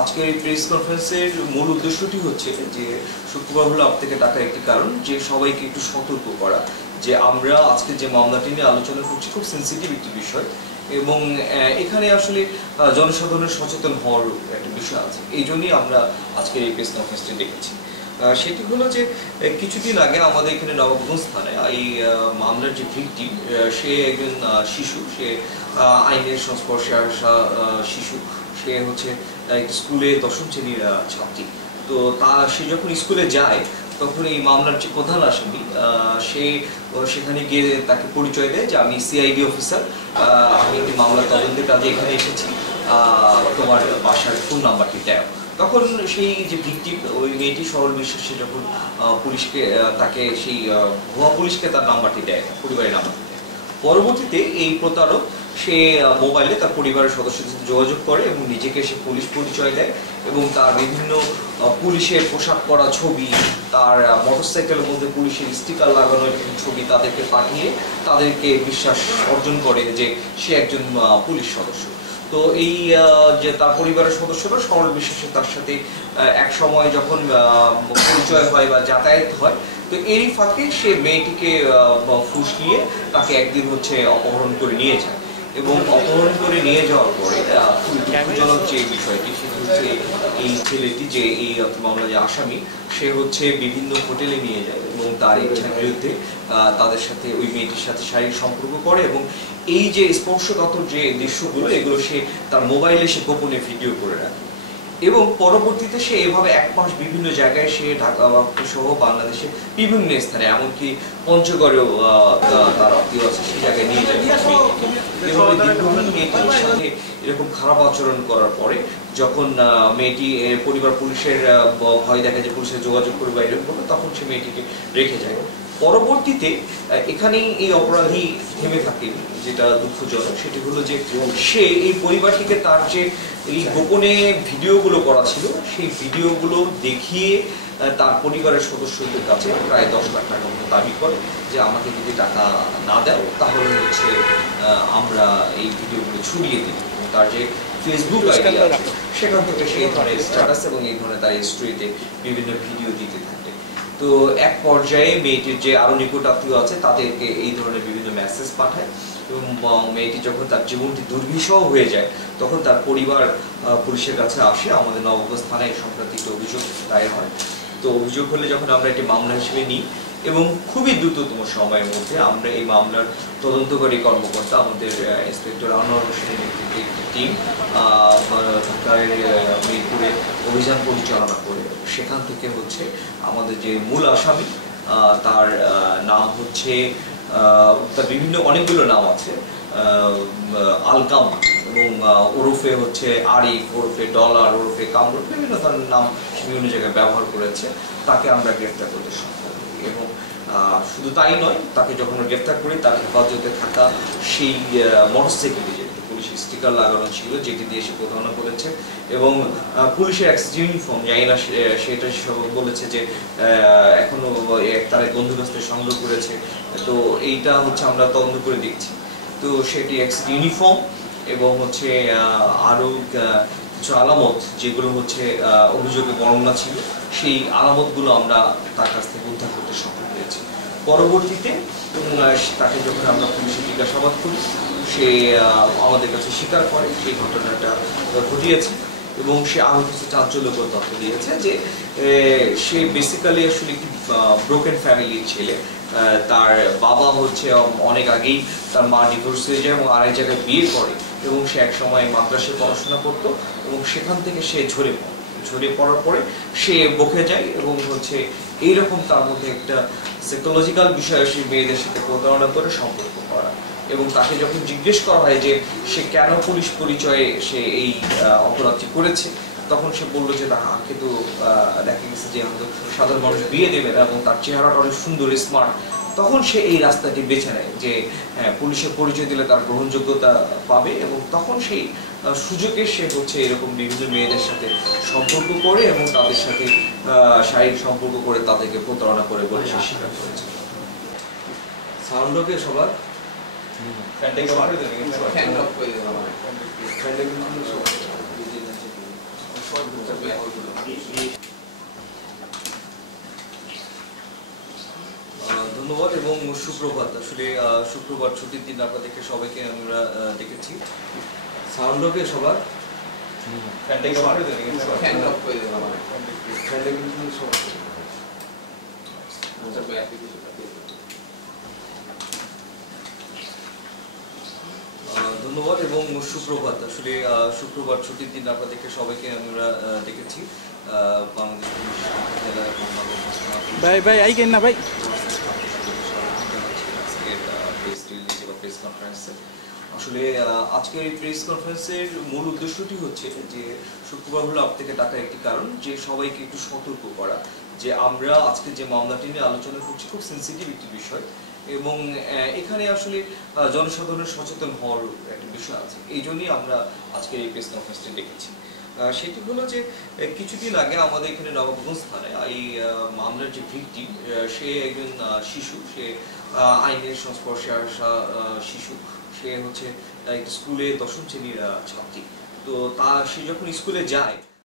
আজকের এই প্রেস কনফারেন্সের মূল উদ্দেশ্যটি হচ্ছে যে শুক্রবার হলো আপ থেকে ডাকার একটি কারণ যে সবাইকে একটু সতর্ক করা যে আমরা আজকে যে মামলাটি নিয়ে আলোচনা করছি খুব সেন্সিটিভ একটি বিষয় এবং এখানে আসলে জনসাধারণের সচেতন হওয়ার একটা বিষয় আছে। এই জন্যই আমরা আজকের এই প্রেস কনফারেন্সটি ডেকেছি। সেটি হলো যে কিছুদিন আগে আমাদের এখানে নবাবগঞ্জ থানায় এই মামলার যে ভিকটিম সে একজন শিশু, সে আইনের সংস্পর্শে আসা শিশু, সে হচ্ছে একটি স্কুলে 10ম শ্রেণীর ছাত্রী। তো সে যখন স্কুলে যায় তখন এই মামলার যে প্রধান আসামি সে সেখানে গিয়ে তাকে পরিচয় দেয় যে আমি সিআইডি অফিসার, আমি একটি মামলা তদন্তের কাজে এখানে এসেছি, তোমার বাসার ফোন নাম্বারটি দেয়। তখন সেই যে ভিকটিম ওই মেয়েটি সরল বিশ্বাসে যখন পুলিশকে তাকে সেই ভুয়া পুলিশকে তার নাম্বারটি দেয়, পরিবারের নাম্বারটি দেয়। পরবর্তীতে এই প্রতারক সে মোবাইলে তার পরিবারের সদস্যদের সাথে যোগাযোগ করে এবং নিজেকে সে পুলিশ পরিচয় দেয় এবং তার বিভিন্ন পুলিশের পোশাক পরা ছবি, তার মোটরসাইকেলের মধ্যে পুলিশের স্টিকার লাগানো ছবি তাদেরকে পাঠিয়ে তাদেরকে বিশ্বাস অর্জন করে যে সে একজন পুলিশ সদস্য। তো এই যে তার পরিবারের সদস্যরা সরল বিশ্বাসে তার সাথে এক সময় যখন পরিচয় হয় বা যাতায়াত হয়, তো এরই ফাঁকে সে মেয়েটিকে ফুসলিয়ে তাকে একদিন হচ্ছে অপহরণ করে নিয়ে যায় এবং অপহরণ করে নিয়ে যাওয়ার পরে খুব দুঃখজনক যে বিষয়টি সেটা হচ্ছে এই ছেলেটি যে এই মামলা যে আসামি সে হচ্ছে বিভিন্ন হোটেলে নিয়ে যায় এবং তার ইচ্ছার বিরুদ্ধে তাদের সাথে ওই মেয়েটির সাথে শারীরিক সম্পর্ক করে এবং এই যে স্পর্শকাতর যে দৃশ্যগুলো এগুলো সে তার মোবাইলে সে গোপনে ভিডিও করে রাখে এবং পরবর্তীতে সে এভাবে 1 মাস বিভিন্ন জায়গায় সে ঢাকা সহ বাংলাদেশে বিভিন্ন স্থানে এমনকি পঞ্চগড়েও তার আত্মীয় আছে সেই জায়গায় নিয়ে যায়। এভাবে দীর্ঘদিন মেয়েটির সাথে এরকম খারাপ আচরণ করার পরে যখন মেয়েটি পরিবার পুলিশের ভয় দেখা যে পুলিশের যোগাযোগ করবে বা এরকম করবে, তখন সে মেয়েটিকে রেখে যায়। পরবর্তীতে এখানেই এই অপরাধী থেমে থাকে, যেটা দুঃখজনক সেটি হলো যে সে এই পরিবারটিকে তার যে এই গোপনে ভিডিওগুলো করা ছিল সেই ভিডিওগুলো দেখিয়ে তার পরিবারের সদস্যদের কাছে প্রায় 10 লাখ টাকা মতো দাবি করে যে আমাকে যদি টাকা না দাও তাহলে হচ্ছে আমরা এই ভিডিওগুলো ছড়িয়ে দিই। তার যে ফেসবুক আইডি আছে সেখান থেকে সেই ধরনের স্ট্যাটাস এবং এই ধরনের তার স্টোরিতে বিভিন্ন ভিডিও দিতে থাকে। তো এক পর্যায়ে মেয়েটির যে আরো নিকট আত্মীয় আছে তাদেরকে এই ধরনের বিভিন্ন মেসেজ পাঠায় এবং মেয়েটি যখন তার জীবনটি দুর্বিষহ হয়ে যায় তখন তার পরিবার পুলিশের কাছে আসে। আমাদের নবাবগঞ্জ থানায় সংক্রান্ত একটি অভিযোগ দায়ের হয়। তো অভিযোগ হলে যখন আমরা একটি মামলা হিসেবে নিই এবং খুবই দ্রুততম সময়ের মধ্যে আমরা এই মামলার তদন্তকারী কর্মকর্তা আমাদের ইন্সপেক্টর আনোয়ার হোসেনের নেতৃত্বে একটি টিম মিরপুরে অভিযান পরিচালনা করে সেখান থেকে হচ্ছে আমাদের যে মূল আসামি তার নাম হচ্ছে তার বিভিন্ন অনেকগুলো নাম আছে, আলকাম এবং ওরফে হচ্ছে আরিফ, ওরফে ডলার, ওরফে কামরুল, বিভিন্ন ধরনের নাম বিভিন্ন জায়গায় ব্যবহার করেছে। তাকে আমরা গ্রেফতার করতে সক্ষম হই এবং শুধু তাই নয়, তাকে যখন গ্রেফতার করি তার হেফাজতে থাকা সেই মোটরসাইকেলে যেটি পুলিশের স্টিকার লাগানো ছিল যেটি দিয়ে সে প্রতারণা করেছে এবং পুলিশের এক ইউনিফর্ম জানি না সেটা বলেছে যে এখনো তার বন্ধুর কাছ থেকে সংগ্রহ করেছে। তো এইটা হচ্ছে আমরা তদন্ত করে দেখছি। তো সেটি এক ইউনিফর্ম এবং হচ্ছে আরো কিছু আলামত যেগুলো হচ্ছে অভিযোগে বর্ণনা ছিল সেই আলামতগুলো আমরা তার কাছ থেকে উদ্ধার করতে সক্ষম হয়েছি। পরবর্তীতে তাকে যখন আমরা পুলিশে জিজ্ঞাসাবাদ করি সে আমাদের কাছে স্বীকার করে সেই ঘটনাটা ঘটিয়েছে এবং সে আরও কিছু চাঞ্চল্যকর তথ্য দিয়েছে যে সে বেসিক্যালি আসলে একটি ব্রোকেন ফ্যামিলির ছেলে। তার বাবা হচ্ছে অনেক আগেই তার মা ডিভোর্স হয়ে যায় এবং আরেক জায়গায় বিয়ে করে এবং সে এক সময় মাদ্রাসায় পড়াশোনা করতো এবং সেখান থেকে সে ঝরে পড়ার পরে সে বকে যায় এবং হচ্ছে এইরকম তার মধ্যে একটা সাইকোলজিক্যাল বিষয় সে মেয়েদের সাথে প্রতারণা করে সম্পর্ক করা এবং তাকে যখন জিজ্ঞেস করা হয় যে সে কেন পুলিশ পরিচয়ে সে এই অপরাধটি করেছে তখন সে বললো যে তাকে তো দেখা গেছে যে হয়তো সাধারণ মানুষ বিয়ে দেবে না এবং তার চেহারাটা অনেক সুন্দর স্মার্ট, তখন সে এই রাস্তাটি বেছে নেয় যে পুলিশের পরিচয় দিলে তার গ্রহণযোগ্যতা পাবে এবং তখন সেই সুযোগে সে হচ্ছে এরকম বিভিন্ন মেয়েদের সাথে সম্পর্ক করে এবং তাদের সাথে শারীরিক সম্পর্ক করে তাদেরকে প্রতারণা করে বলে সে স্বীকার করেছে। সাউন্ডকে সবার ফ্যানটাকে ধন্যবাদ এবং সুপ্রভাত। আসলে শুক্রবার ছুটির দিন আপনাদেরকে সবাইকে আমরা দেখেছি। সাউন্ড ওকে সবার? ধন্যবাদ এবং সুপ্রভাত। আসলে শুক্রবার ছুটির দিন আপনাদেরকে সবাইকে আমরা দেখেছি। বাংলাদেশ বিশ্ববিদ্যালয় এবং ভাই আই কেন না ভাই প্রেস কনফারেন্সে আসলে আজকের এই প্রেস কনফারেন্সের মূল উদ্দেশ্যটি হচ্ছে যে শুক্রবার হলো আপনাকে ডাকার একটি কারণ যে সবাইকে একটু সতর্ক করা যে আমরা আজকে যে মামলাটি নিয়ে আলোচনা করছি খুব সেন্সিটিভ একটি বিষয় এবং এখানে আসলে জনসাধারণের সচেতন হওয়ার একটা বিষয় আছে। এই জন্যই আমরা আজকের এই প্রেস কনফারেন্সটি ডেকেছি। সেটি হলো যে কিছুদিন আগে আমাদের এখানে নবাবগঞ্জ থানায় এই মামলার যে ভিকটিম সে একজন শিশু, সে আইনের সংস্পর্শে আসা শিশু, সে হচ্ছে স্কুলে 10ম শ্রেণীর ছাত্রী। তো সে যখন স্কুলে যায়